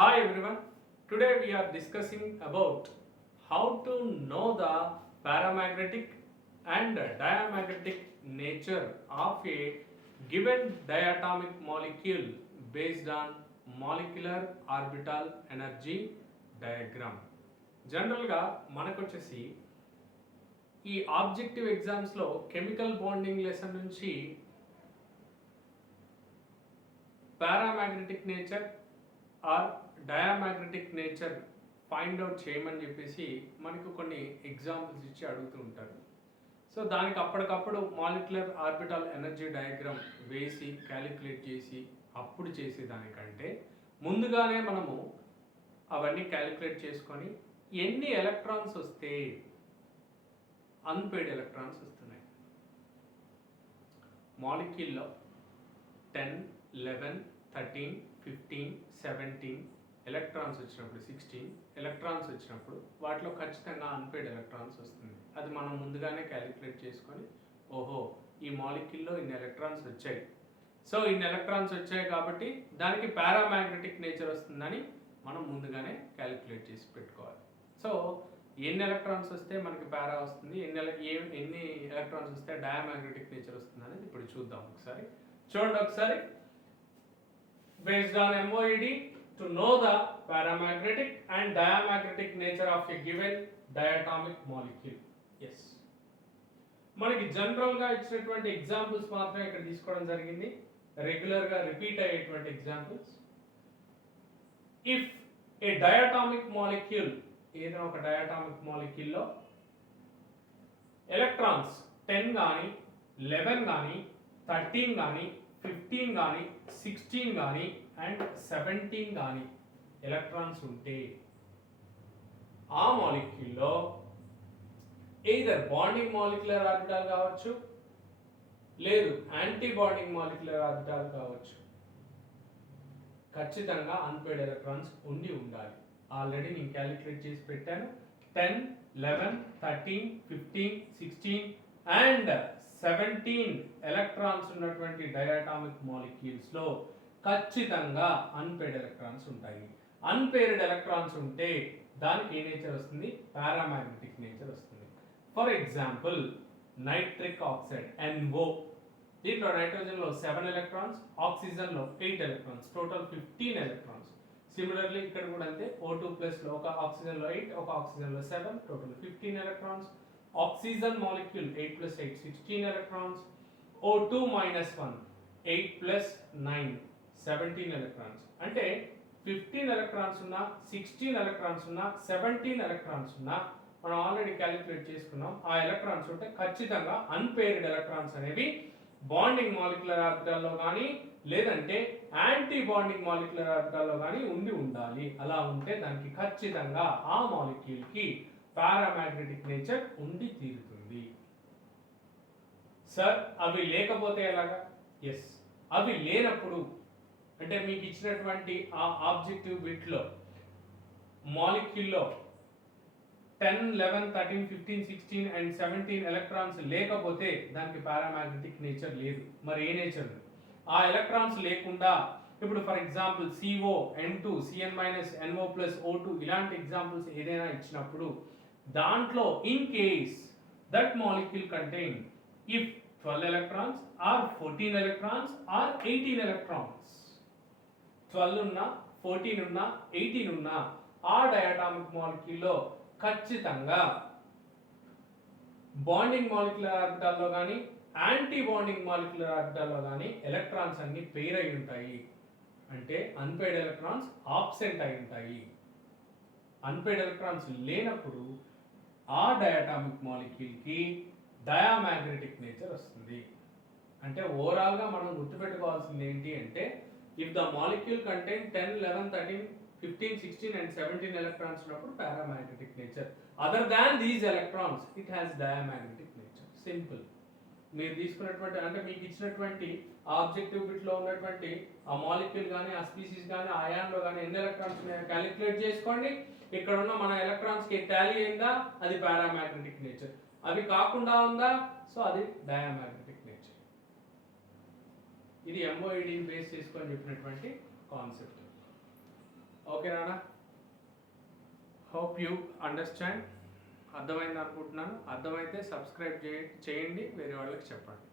Hi everyone. Today we are discussing about how to know the paramagnetic and diamagnetic nature of a given diatomic molecule based on molecular orbital energy diagram. జనరల్గా మనకు వచ్చేసి ఈ objective ఎగ్జామ్స్లో chemical bonding lesson నుంచి paramagnetic nature or diamagnetic nature find out చేయమని చెప్పేసి మనకు కొన్ని ఎగ్జాంపుల్స్ ఇచ్చి అడుగుతూ ఉంటారు. సో దానికి అప్పటికప్పుడు మాలిక్యులర్ ఆర్బిటల్ ఎనర్జీ డయాగ్రామ్ వేసి క్యాలిక్యులేట్ చేసి అప్పుడు చేసేదానికంటే ముందుగానే మనము అవన్నీ క్యాలిక్యులేట్ చేసుకొని ఎన్ని ఎలక్ట్రాన్స్ వస్తే అన్పెయిడ్ ఎలక్ట్రాన్స్ వస్తున్నాయి మాలిక్యూల్లో 10, 11, 13, 15, 17 ఎలక్ట్రాన్స్ వచ్చినప్పుడు 16 ఎలక్ట్రాన్స్ వచ్చినప్పుడు వాటిలో ఖచ్చితంగా అన్పెయిడ్ ఎలక్ట్రాన్స్ వస్తుంది. అది మనం ముందుగానే క్యాలిక్యులేట్ చేసుకొని ఓహో ఈ మాలిక్యూల్లో ఇన్ని ఎలక్ట్రాన్స్ వచ్చాయి, సో ఇన్ని ఎలక్ట్రాన్స్ వచ్చాయి కాబట్టి దానికి పారామాగ్నెటిక్ నేచర్ వస్తుందని మనం ముందుగానే క్యాలిక్యులేట్ చేసి పెట్టుకోవాలి. సో ఎన్ని ఎలక్ట్రాన్స్ వస్తే మనకి పారా వస్తుంది, ఎన్ని ఎలక్ట్రాన్స్ వస్తే డయామాగ్నెటిక్ నేచర్ వస్తుంది అనేది ఇప్పుడు చూద్దాం. చూడండి ఒకసారి. Based on MOED, to know the paramagnetic and diamagnetic nature of a given diatomic molecule. Yes. మనకి జనరల్గా ఇచ్చినటువంటి ఎగ్జాంపుల్స్ మాత్రమే ఇక్కడ తీసుకోవడం జరిగింది, రెగ్యులర్గా రిపీట్ అయ్యేటువంటి examples. If A diatomic molecule, ఏదైనా ఒక డయాటామిక్ మాలిక్యూల్లో ఎలక్ట్రాన్స్ 10 కానీ 11 కానీ 13 కానీ 15 కానీ 16 కానీ అండ్ 17 కానీ ఎలక్ట్రాన్స్ ఉంటే ఆ మాలిక్యూల్లో ఎయిదర్ బాండింగ్ మాలిక్యులర్ ఆర్బిటాల్ కావచ్చు, లేదు యాంటీ బాండింగ్ మాలిక్యులర్ ఆర్బిటాల్ కావచ్చు, ఖచ్చితంగా అన్పెయిడ్ ఎలక్ట్రాన్స్ ఉండాలి. ఆల్రెడీ నేను క్యాలిక్యులేట్ చేసి పెట్టాను. 10, 11, 13, 15, 16 అండ్ 17 ఎలక్ట్రాన్స్ ఉన్నటువంటి డయాటామిక్ మాలిక్యూల్స్లో ఖచ్చితంగా అన్పెయిడ్ ఎలక్ట్రాన్స్ ఉంటాయి. అన్పెయిర్డ్ ఎలక్ట్రాన్స్ ఉంటే దానికి ఏ నేచర్ వస్తుంది? పారామాగ్నెటిక్ నేచర్ వస్తుంది. For example nitric oxide NO, దీంట్లో నైట్రోజన్లో 7 ఎలక్ట్రాన్స్, ఆక్సిజన్లో 8 ఎలక్ట్రాన్స్, టోటల్ 15 ఎలక్ట్రాన్స్. సిమిలర్లీ ఇక్కడ కూడా అంతే, O2 ప్లస్లో ఒక ఆక్సిజన్లో 8, ఒక ఆక్సిజన్లో 7, total 15 electrons. Oxygen molecule 8 plus 8 16 electrons, O2 minus 1 8 plus 9 17 electrons. అంటే 15 ఎలక్ట్రాన్స్ ఉన్నా 16 ఎలక్ట్రాన్స్ ఉన్నా 17 ఎలక్ట్రాన్స్ ఉన్నా మనం ఆల్రెడీ క్యాలిక్యులేట్ చేసుకున్నాం. ఆ ఎలక్ట్రాన్స్ ఉంటే ఖచ్చితంగా అన్పెయిర్డ్ ఎలక్ట్రాన్స్ అనేవి బాండింగ్ మాలిక్యులర్ ఆర్బిటాల్లో కానీ లేదంటే యాంటీ బాండింగ్ మాలిక్యులర్ ఆర్బిటాల్లో కానీ ఉండాలి. అలా ఉంటే దానికి ఖచ్చితంగా ఆ మాలిక్యూల్కి పారామాగ్నెటిక్ నేచర్ ఉండి తీరుతుంది. సార్ అవి లేకపోతే ఎలాగా? ఎస్, అవి లేనప్పుడు అంటే మీకు ఇచ్చినటువంటి ఆ ఆబ్జెక్టివ్ బిట్లో మాలిక్యూల్లో 10, 11, 13, 15, 16 అండ్ 17 ఎలక్ట్రాన్స్ లేకపోతే దానికి పారామాగ్నెటిక్ నేచర్ లేదు. మరి ఏ నేచర్? ఆ ఎలక్ట్రాన్స్ లేకుండా ఇప్పుడు for example CO, N2, Cn- NO plus O2 ఇలాంటి ఎగ్జాంపుల్స్ ఏదైనా ఇచ్చినప్పుడు దాంట్లో in case that molecule contain if 12 electrons or 14 electrons or 18 electrons, 12 ఉన్నా 14 ఉన్నా 18 ఉన్నా ఆ డయాటామిక్ మాలిక్యూల్లో ఖచ్చితంగా బాండింగ్ మాలిక్యులర్ ఆర్బిటాల్లో కానీ యాంటీ బాండింగ్ మాలిక్యులర్ ఆర్బిటాల్లో కానీ ఎలక్ట్రాన్స్ అన్ని పెయిర్ అయి ఉంటాయి. అంటే అన్పెయిడ్ ఎలక్ట్రాన్స్ ఆబ్సెంట్ అయి ఉంటాయి. అన్పెయిడ్ ఎలక్ట్రాన్స్ లేనప్పుడు ఆ డయాటామిక్ మాలిక్యూల్కి డయామాగ్నెటిక్ నేచర్ వస్తుంది. అంటే ఓవరాల్గా మనం గుర్తుపెట్టుకోవాల్సింది ఏంటి అంటే if the molecule contain 10, 11, 13, 15, 16 and 17 electrons ఉన్నప్పుడు paramagnetic nature. Other than these electrons it has diamagnetic nature. Simple. మీరు తీసుకున్నటువంటి అంటే మీకు ఇచ్చినటువంటి ఆబ్జెక్టివ్ బిట్లో ఉన్నటువంటి ఆ మాలిక్యూల్ కానీ ఆ స్పీసీస్ కానీ ఆ అయాన్లో కానీ ఎన్ని ఎలక్ట్రాన్స్ ఉన్నాయో క్యాలిక్యులేట్ చేసుకోండి. ఇక్కడ ఉన్న మన ఎలక్ట్రాన్స్కి టాలీ అయిందా అది పారామాగ్నెటిక్ నేచర్, అవి కాకుండా ఉందా సో అది డయామాగ్నెటిక్ నేచర్. ఇది MOEDని బేస్ చేసుకొని చెప్పినటువంటి కాన్సెప్ట్. ఓకే. ఓకేనా? Hope you understand. అర్థమైంది అనుకుంటున్నాను. అర్థమైతే సబ్స్క్రైబ్ చేయండి, వేరే వాళ్ళకి చెప్పండి.